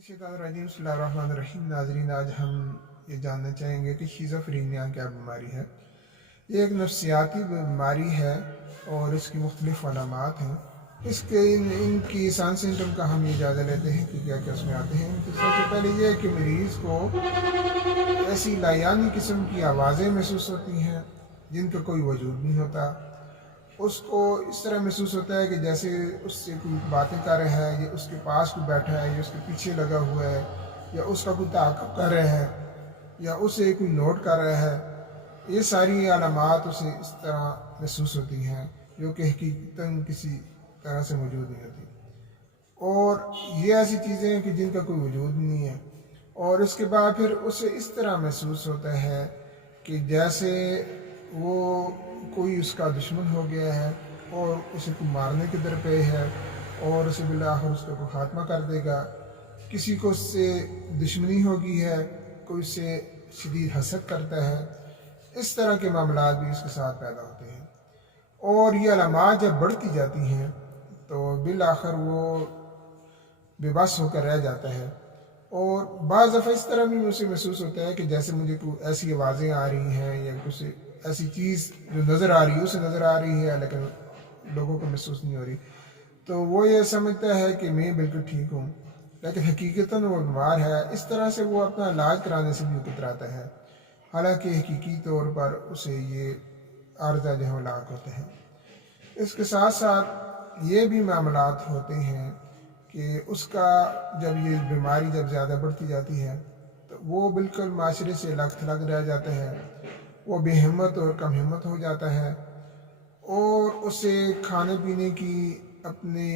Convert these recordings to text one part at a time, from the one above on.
शैतानिर्रजीम बिस्मिल्लाहिर्रहमानिर्रहीम। नाज़रीन, आज हम ये जानना चाहेंगे कि शिज़ोफ्रेनिया क्या बीमारी है। ये एक नफ्सियाती बीमारी है और इसकी मुख्तलिफ अलामात हैं। इसके इनकी सान सिम्टम का हम ये जायज़ा लेते हैं कि क्या क्या उसमें आते हैं। तो सबसे पहले ये है कि मरीज़ को ऐसी लायानी किस्म की आवाज़ें महसूस होती हैं जिनका कोई वजूद नहीं होता। उसको इस तरह महसूस होता है कि जैसे उससे कोई बातें कर रहा है, या उसके पास कोई बैठा है, या उसके पीछे लगा हुआ है, या उसका कोई ताक़ब कर रहा है, या उसे कोई नोट कर रहा है। ये सारी अलामात उसे इस तरह महसूस होती हैं जो कि हकीकतन किसी तरह से मौजूद नहीं होती। और ये ऐसी चीज़ें हैं कि जिनका कोई वजूद नहीं है। और इसके बाद फिर उसे इस तरह महसूस होता है कि जैसे वो कोई उसका दुश्मन हो गया है और उसे कोई मारने के दर पे है और उसे बिलाखिर उसका कोई खात्मा कर देगा। किसी को उससे दुश्मनी हो गई है, कोई उससे शदीद हसद करता है। इस तरह के मामलात भी इसके साथ पैदा होते हैं। और ये अलामात जब बढ़ती जाती हैं तो बिलाखिर वो बेबस होकर रह जाता है। और बाज़ दफ़ा इस तरह भी मुझे महसूस होता है कि जैसे मुझे कोई ऐसी आवाज़ें आ रही हैं या कुछ ऐसी चीज़ जो नज़र आ रही है उसे नज़र आ रही है लेकिन लोगों को महसूस नहीं हो रही। तो वो ये समझता है कि मैं बिल्कुल ठीक हूँ, लेकिन हकीकतन वो बीमार है। इस तरह से वो अपना इलाज कराने से भी कतराता है, हालांकि हकीकी तौर पर उसे ये आर्जा जो है लाक होते हैं। इसके साथ साथ ये भी मामलात होते हैं कि उसका जब ये बीमारी जब ज़्यादा बढ़ती जाती है तो वो बिल्कुल माशरे से अलग थलग रह जाता है। वो बेहिम्मत और कम हिम्मत हो जाता है और उसे खाने पीने की, अपने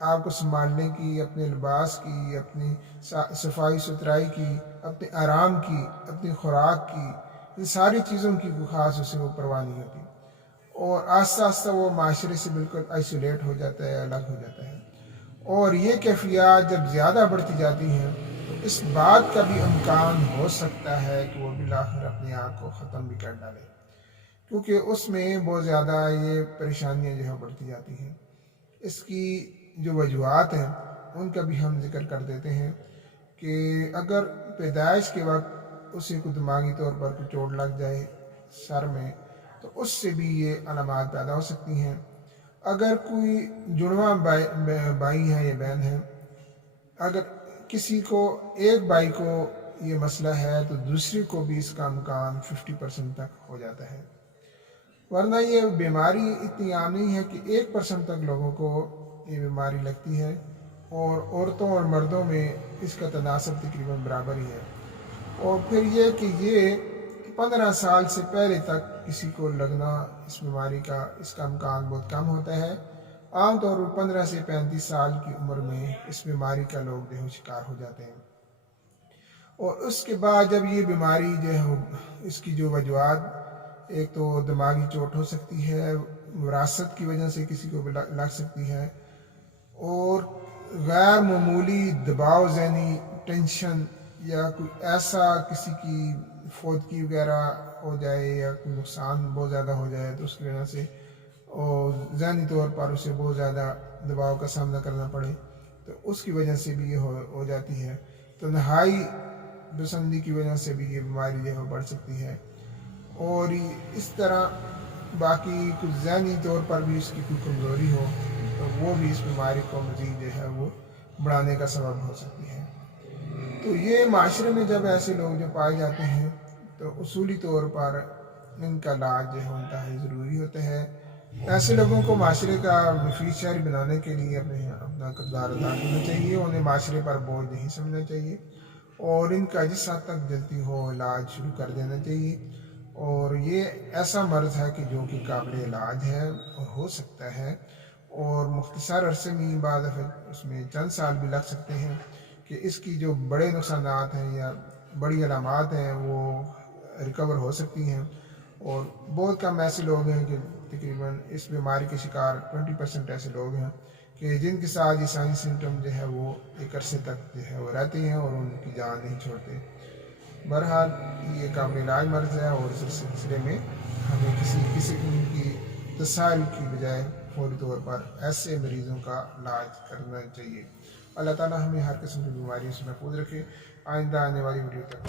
आप को संभालने की, अपने लिबास की, अपनी सफाई सुथराई की, अपने आराम की, अपनी खुराक की, इन सारी चीज़ों की कोई ख़ास उसे वो परवाह नहीं होती। और आस्ता आस्ता वो माशरे से बिल्कुल आइसोलेट हो जाता है, अलग हो जाता है। और ये कैफियत जब ज़्यादा बढ़ती जाती हैं तो इस बात का भी इम्कान हो सकता है कि वो बिलाखिर अपने आप को ख़त्म भी कर डाले, क्योंकि उसमें बहुत ज़्यादा ये परेशानियाँ जो है बढ़ती जाती हैं। इसकी जो वजूहत हैं उनका भी हम जिक्र कर देते हैं कि अगर पैदाइश के वक्त उसे कोई दिमागी तौर पर कोई चोट लग जाए सर में तो उससे भी ये अलामात पैदा हो सकती हैं। अगर कोई जुड़वा भाई है या बहन है, अगर किसी को एक भाई को ये मसला है तो दूसरे को भी इसका इम्कान 50% तक हो जाता है। वरना ये बीमारी इतनी आम नहीं है कि 1% तक लोगों को ये बीमारी लगती है, और औरतों और मर्दों में इसका तनासब तकरीबन बराबर ही है। और फिर ये कि ये 15 साल से पहले तक किसी को लगना इस बीमारी का, इसका इम्कान बहुत कम होता है। आमतौर पर 15 से 35 साल की उम्र में इस बीमारी का लोग जो है शिकार हो जाते हैं। और उसके बाद जब ये बीमारी जो है, इसकी जो वजूहत, एक तो दिमागी चोट हो सकती है, विरासत की वजह से किसी को लग सकती है, और गैर मामूली दबाव ज़हनी टेंशन, या कोई ऐसा किसी की फौतगी वगैरह हो जाए या कोई नुकसान बहुत ज़्यादा हो जाए तो उसकी वजह से और ज़हनी तौर पर उसे बहुत ज़्यादा दबाव का सामना करना पड़े तो उसकी वजह से भी ये हो जाती है। तो नहाई पसंदी की वजह से भी ये बीमारी जो है बढ़ सकती है। और इस तरह बाकी कुछ ज़हनी तौर पर भी इसकी कोई कमज़ोरी हो तो वो भी इस बीमारी को मज़ीद जो है वो बढ़ाने का सबब हो सकती है। तो ये माशरे में जब ऐसे लोग जो पाए जाते हैं तो उसूली तौर पर इनका इलाज जो है उनका ही ज़रूरी होता है। ऐसे लोगों को माशरे का मुफीद शहरी बनाने के लिए अपना किरदार अदा करना चाहिए, उन्हें माशरे पर बोझ नहीं समझना चाहिए, और इनका जिस हद तक जल्दी हो इलाज शुरू कर देना चाहिए। और ये ऐसा मर्ज़ है कि जो कि काबिल इलाज है और हो सकता है, और मुख्तसर अरसे में बाद उसमें चंद साल भी लग सकते हैं कि इसकी जो बड़े नुकसानात हैं या बड़ी अलामात हैं वो रिकवर हो सकती हैं। और बहुत कम ऐसे लोग हैं कि तकरीबन इस बीमारी के शिकार 20% ऐसे लोग हैं कि जिनके साथ ये साइंस सिम्टम जो है वो एक अरसे तक जो है वो रहते हैं और उनकी जान नहीं छोड़ते। बहरहाल ये काबिल इलाज मर्ज़ है और इस सिलसिले में हमें किसी किस्म की तसाइल की बजाय फौरी तौर पर ऐसे मरीज़ों का इलाज करना चाहिए। اللہ تعالیٰ ہمیں ہر قسم کی بیماریوں سے محفوظ رکھے. آئندہ آنے والی ویڈیو تک